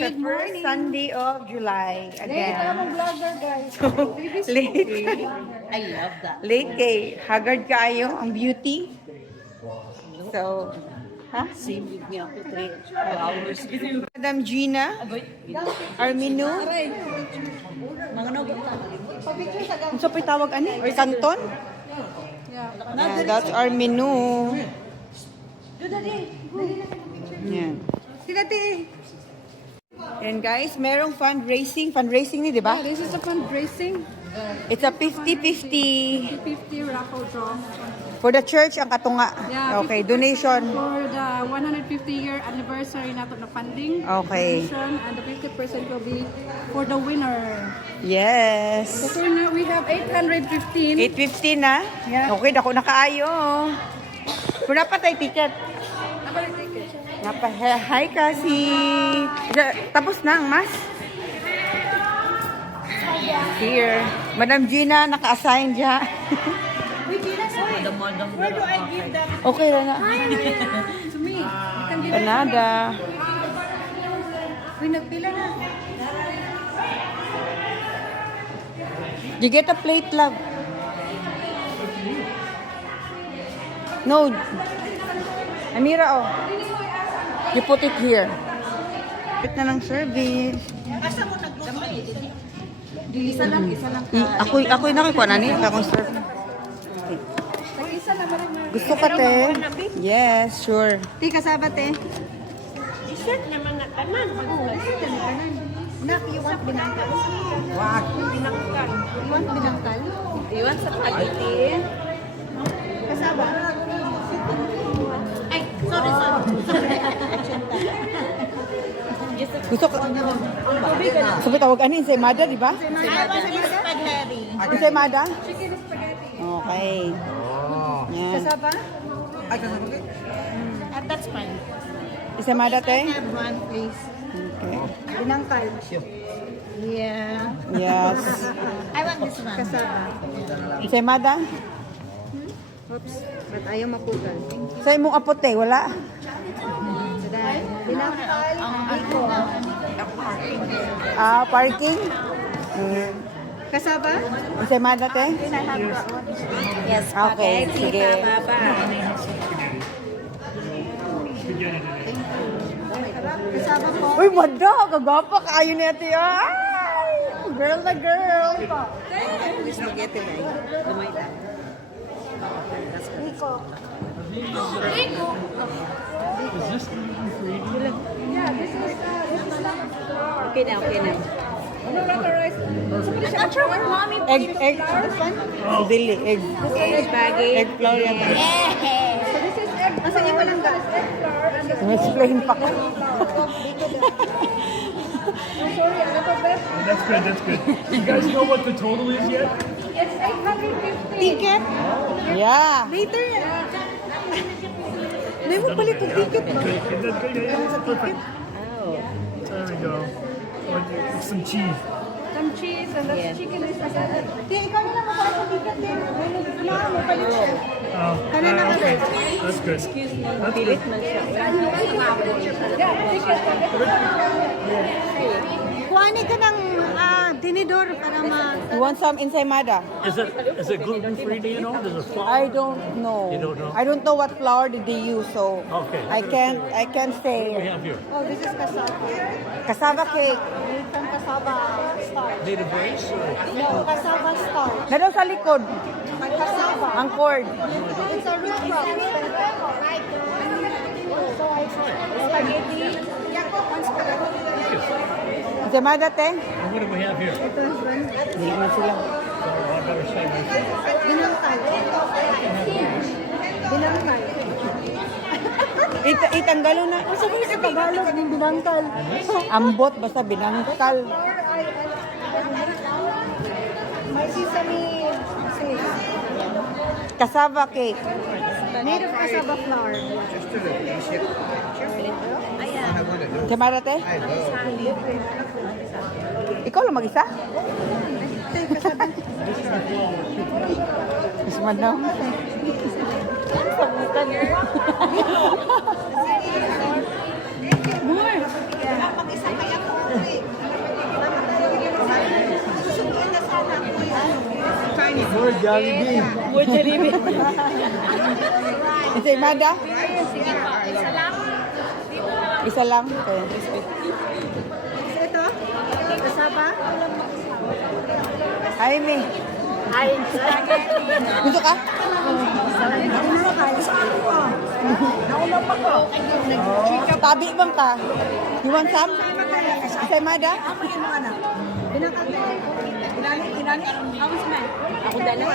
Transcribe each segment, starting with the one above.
The first Sunday of July Late again. mong vlogger, guys. Late. I love that. Late kay haggard kayo ang beauty. So, ha? Same with me ako 2 hours. Madam Gina, our menu. Mga nagot Ano pa tawag ani? Canton? Yeah, that's our menu. Yan. Sila ti. And guys, merong fundraising. Fundraising ni, di ba? This is a fundraising. It's a 50-50 50 raffle draw. for the church ang katunga. Yeah, Okay, 50% donation. For the 150-year anniversary nato na funding. Okay. Donation, and the 50% will be for the winner. Yes. So for now, we have 815. 8.15 na? Yeah. Okay, dako na kaayo. Kung napatay ticket. Hi kasi. Tapos na ang mas. Here. Madam Gina, naka-assign dyan. Where do I give that? Okay na na. To me. You can give it. Canada. Pinagpila na. You get a plate, love. No. Amira, oh. You put it here. Pit na ng service. Asa mo naggamay? Isa lang. Ako'y nakikuha na niya. Akong service. Isa lang rin na. Gusto ka, te? Yes, sure. Ti, kasabat eh. Dessert naman na kanan. Nak, you want binangkal? Wow. Binangkal. You want binangkal? You want sa quality? Kasaba? Ay, sorry. Gusto ka? Sabi tawag ani, ensaymada, di ba? I want this spaghetti. Ensaymada? Okay. Yan. Kasaba? That's fine. Ensaymada, te? Have one, please. Okay. Binangkal. Yeah. Yes. I want this one. Kasaba. Ensaymada? Oops. Ba't ayaw maputal? Sa imong apote, wala? Binangkal. Biko. Parking? Mm. Kasaba? Ensaymada, te? Yes, Okay, sige. Kasaba po. Uy, mada! Kagapa kaayo niya, te. Ay! Girl na girl. Spaghetti na eh. Lumay lang. Biko. Yeah, this is Okay na. ano rubberized. I'm not sure what mommy Egg. Dili, egg. Egg flour yan. So this is egg. Nasa iyo lang guys. Egg flour. And this is Explain pa ka. sorry, ano pa ba? That's good. You guys know what the total is yet? It's 850. Ticket? Yeah. Later. May mo palit yung ticket ba? Perfect. There we go. Some cheese. Some cheese and that's chicken is asada. Di, ikaw na lang mapalit yung ticket din. Wala, may palit siya. Oh, okay. That's good. Pilit man siya. Yeah, ticket. Kuhanin ka ng tinidor para You want some ensaymada? Is it gluten free? Do you know? Does it flour? I don't know. You don't know? I don't know what flour did they use, so Okay. I can't We say. have here. Oh, this is kasaba. Cassava cake. Made from kasaba starch. Native rice? Or? No, kasaba starch. Meron sa likod. May kasaba. Ang cord. It's a root crop. So I spaghetti. One spaghetti. Ensaymada, te? And what do we have here? Hindi mo sila. Oh, I better say this. Binangkal. Binangkal. Itanggalo na. Sabi sa Tagalog ng binangkal. Ambot, basta binangkal. May sesame seeds. Cassava cake. Made of cassava flour. Ensaymada, te? Ikaw lang mag-isa? Mas manaw. Sabutan niya. More. Pag-isa kaya ko. More Jollibee. More Jollibee. Ensaymada? Sige po, isa lang. Isa lang? Okay. Ito? Kasama? Jaime. Ay, spaghetti. Gusto ka? Tabi bang ka? You want some? Ensaymada? Ako dalawa.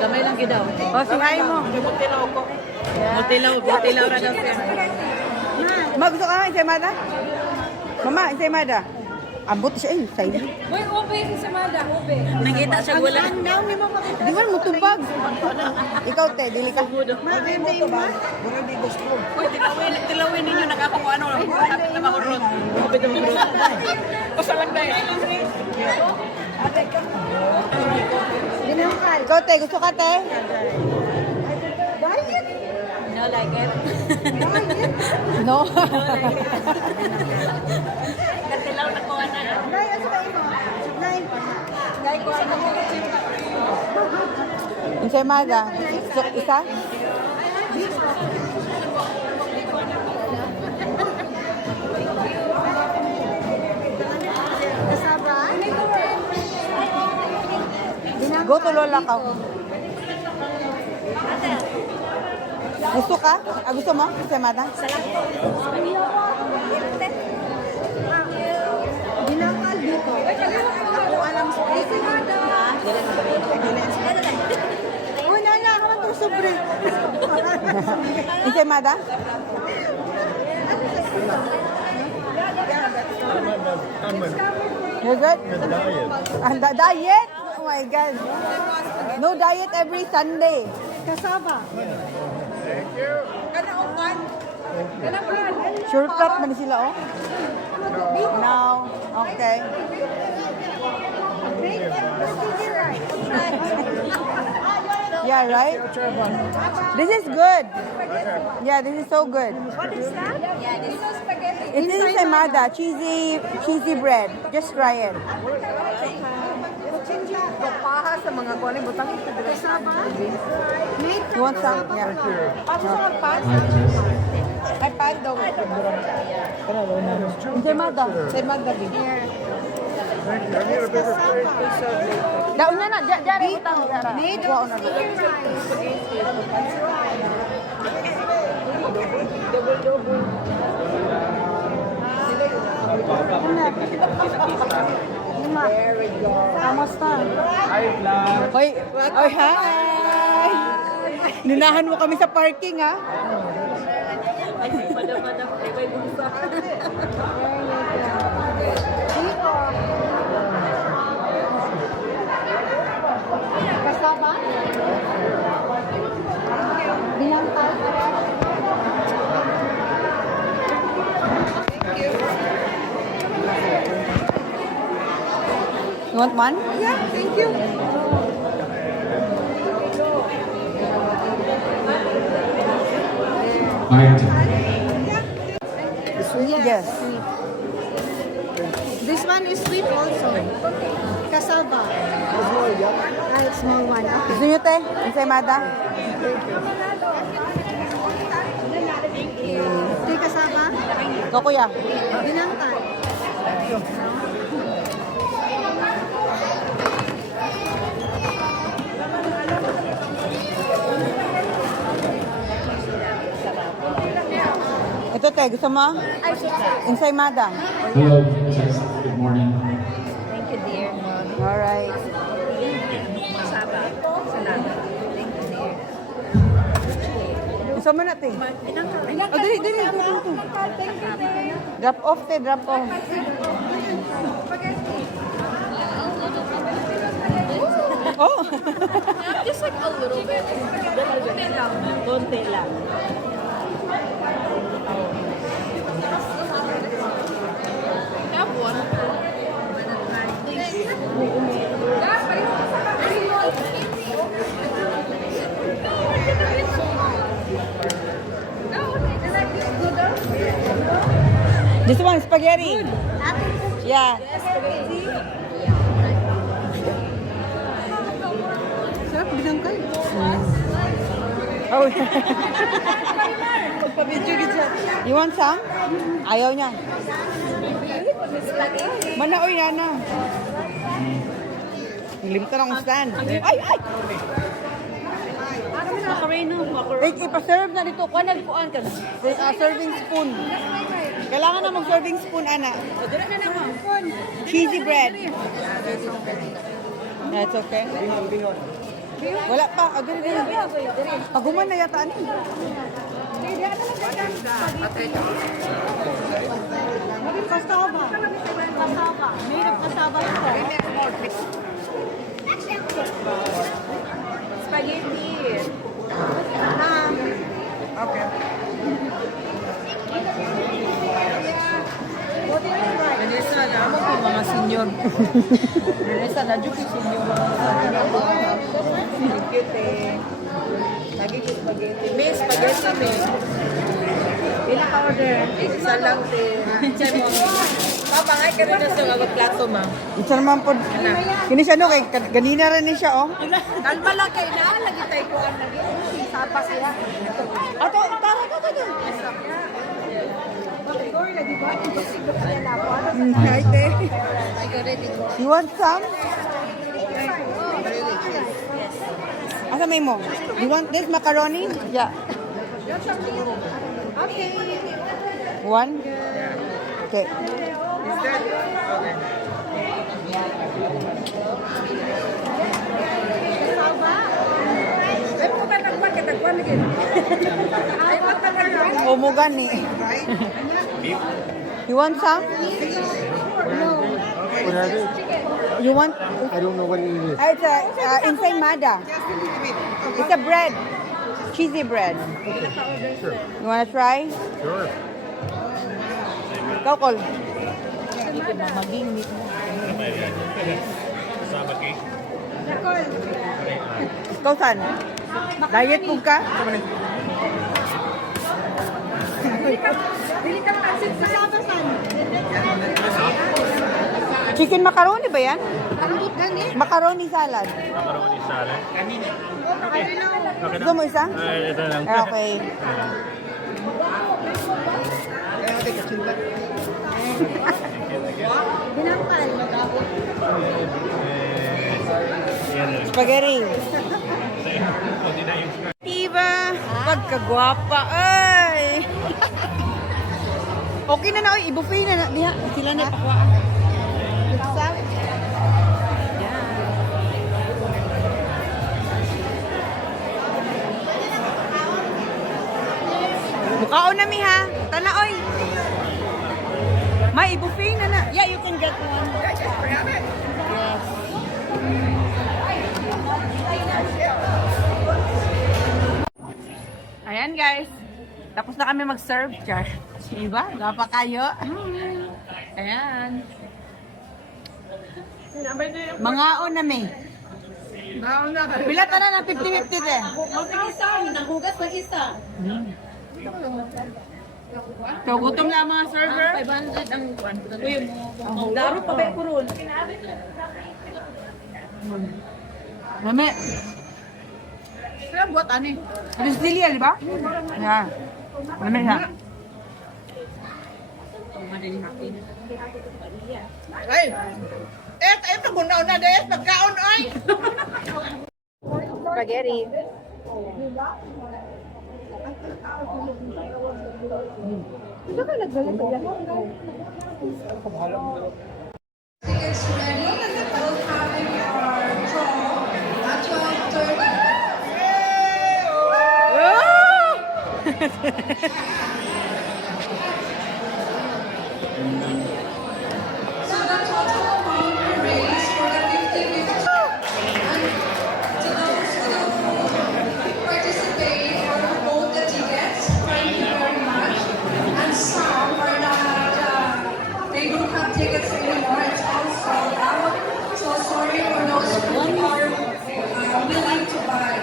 Gamay lang gidaw. O, singay mo. Butilaw ra daw siya. Ma, gusto ka ensaymada? Mama, ensaymada. Ambot siya eh, sa'yo. Uy, ube, Samada, ube. Nakita siya wala. Di man mo tubag. Ikaw, te, dili ka. Uy, tilawin ninyo, nakakuha ano, hapit na mahurot. Usa lang dahil. Ikaw, te, gusto ka, te? No like it. No. Katilaw na ko na. Ensaymada. So, isa? Go to Lola ka. Gusto ka? Ah, gusto mo? Ensaymada? Dinakal dito. Ako alam sa Uy, nana, ako man sobre. Ensaymada? You're good? And the diet? Oh my God. No diet every Sunday. Kasaba. Shortcut man sila, oh. Now, okay. Yeah, right? This is good. Yeah, this is so good. What is that? Yeah, this is spaghetti. It is ensaymada, cheesy bread. Just try it. Paha sa mga kuwan, butang ito. Kasaba? You want some? Yeah. Ako sa magpas? Ay, pan daw. Ensaymada. Ensaymada, baby. Daon na na. Diyan rin utang. Made Wow, of na. sticky rice. Kamusta? Hoy, oy, hi! Ninahan mo kami sa parking, ha? Ay, pada-pada. Ay, may busa. Kasaba? Binangkal? You want one? Yeah, thank you. Yes. This one is sweet also. Kasaba. Ah, it's small one. Okay. Gusto nyo, te? Ensaymada? Ito yung kasaba? Ito, kuya. Binangkal. Ito, te. Gusto mo? Ensaymada. Hello, good morning. Thank you, dear. Alright. Saba. Salamat. Thank you, dear. Gusto mo na, te? Oh, dali, dali. Ito. Drop off, te. Drop off. Oh! Just like a little bit. Konti lang. Have one. This one, spaghetti. Yeah. Sarap, binangkay. Oh. Pabidyo gitsa. You want some? Ayaw niya. Manaoy na na. Limta ng stand. Ay! Ipa-serve na dito. Kuha nagpuan ka. Serving spoon. Kailangan na mag-serving spoon, ana. Cheesy bread. That's okay. Wala pa. Dili. Paguman na yata ani. Kasaba. Made of kasaba. Spaghetti. Okay. Vanessa, alam mo po mga senior. Vanessa, nadyo po senior. Thank you, te. Lagi ko spaghetti. May spaghetti, me. Pila ka order? Isa lang, te. Papangay ka rin na sa mga plato, ma. Isa naman po. Kini siya, no? Kay, ganina rin ni siya, oh. Dalma lang kayo na. Lagi tayo ko ang lagi. Sapa siya. Ato, tara. Hi, te. You want some? Asa may mo? You want this macaroni? Yeah. Okay. One? Okay. Ay, mo ka nagwan, katagwan lagi. Ay, mo ka nagwan. Umugan ni. You want some? You want? I don't know what it is. It's a ensaymada. It's a bread. Cheesy bread. You wanna try? Sure. Ikaw, Col. Kasama cake. Ikaw, San? Diet food ka? Dili ka makasit sa sabasan. Chicken macaroni ba yan? Ambot gani. Macaroni salad. Macaroni salad. Okay Gusto mo isa? ito lang. Okay. Binangkal. Spaghetti. Diba? Pagkagwapa. Ay! Okay na na. Oy, i-buffet na na. Diha, sila na pakwa. Mukhaon na mi ha. Tana oy. May i-buffet na na. Yeah, you can get one. Yes. Ayan guys. Tapos na kami mag-serve. Char. Diba? Gapa kayo. Ayan. Mga on na mi. Pila ka na ng 50-50 de. Nanghugas ng isa. So, gutom na ang mga server. 500 ang kuwan. Uy, daro pa ba ko ron? Mami. Kaya buat ani. Alis dili, di ba? Yan. Mami ha. Ay. Pagunaw na des pagkaon oy. Spaghetti. Ito ka nagdala ko yan. Tickets anymore. It's all sold out. So sorry for those who are willing to buy.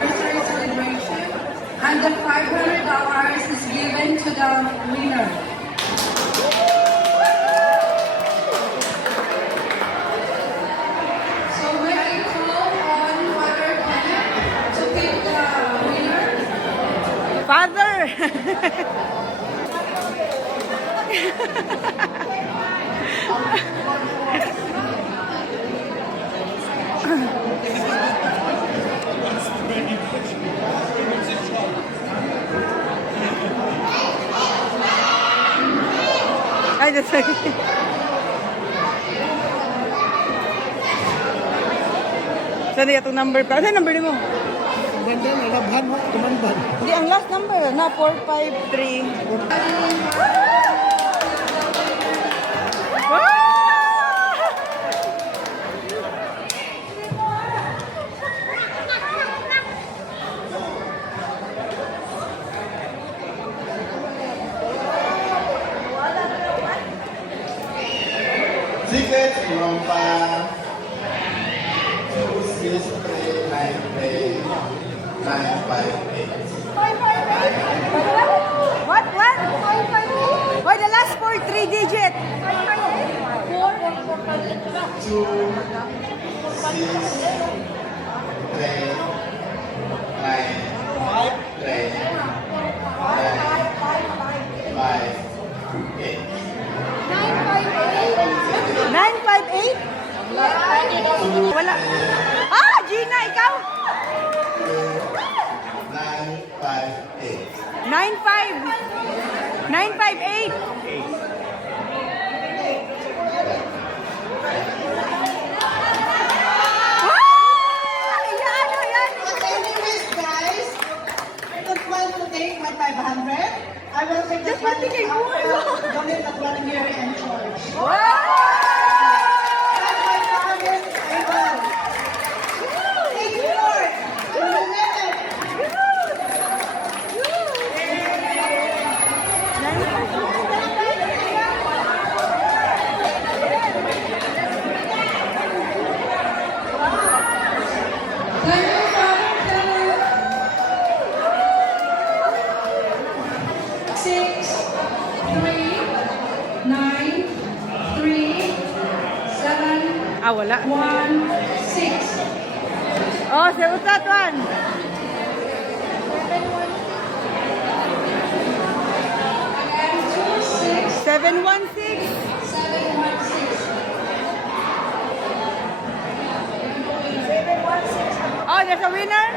Anniversary celebration, and the $500 is given to the winner. number. Ay, that's okay. Saan itong number pa? Saan number mo? Ganda, nalabhan mo, tumanban. Hindi, ang last number na 453. Secret Rompa 26393 958. What? Why the last 4, 3 digit? 958? Wala. Ah, Gina, ikaw? 958. 958. Anyways, guys, I don't want to take my 500. I will take the money out and donate that one here in church. That's my promise. I will. Thank you, Lord. I will live it. Six, three, nine, three, seven, Ah, wala. 1, 6. Oh, sa utat one. Again, 2, 6, 716. 7, 1, 6. Oh, there's a winner.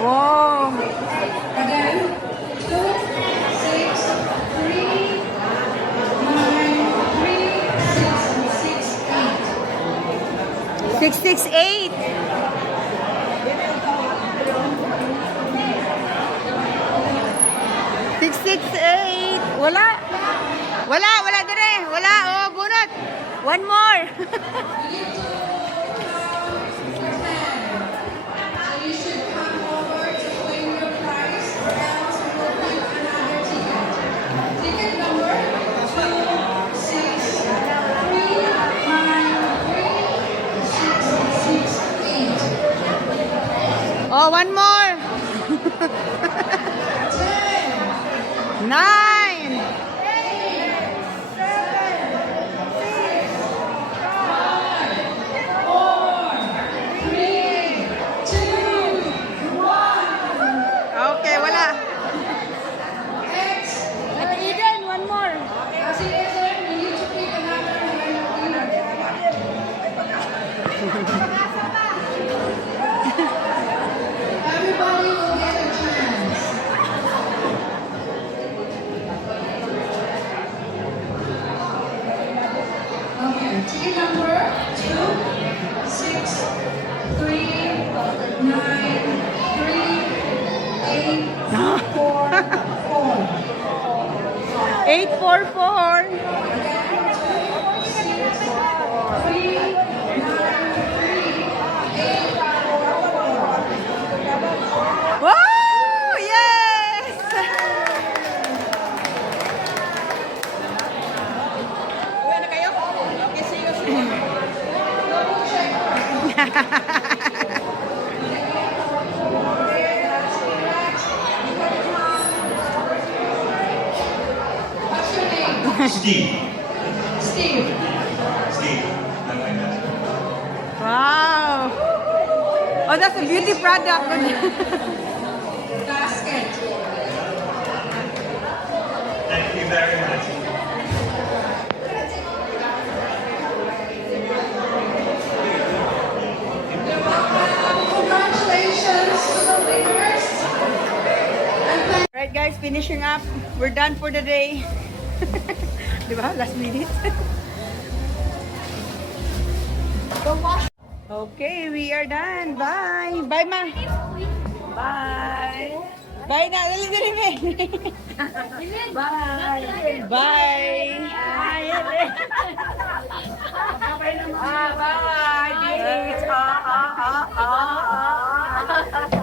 Wow. Again, 2, 6, 3, 9, 3, 6, 6, 8. 668. Wala. Wala dire. Wala. Oh, bunot. One more. You should come over to claim your prize, or else we will pick another ticket. Ticket number 2, 6, 3, 9, 3, 6, 6, 8. Oh, one more. 9. 3, 2, 1. Okay, wala. X. At Eden, one more. As it is, we need to pick another winner. Everybody will get a chance. 844. Wow! Yes! Uwi na kayo? Okay, see you. What's your name? Steve. Steve. Steve. Wow! Oh, that's a beauty product. Basket. Thank you very much. Congratulations to the winners. Alright guys, finishing up. We're done for the day. Diba? Last minute. Okay, we are done. Bye. Bye, ma. Bye. Bye na. Dali, dali, dali. Bye. Bye. Bye. Bye.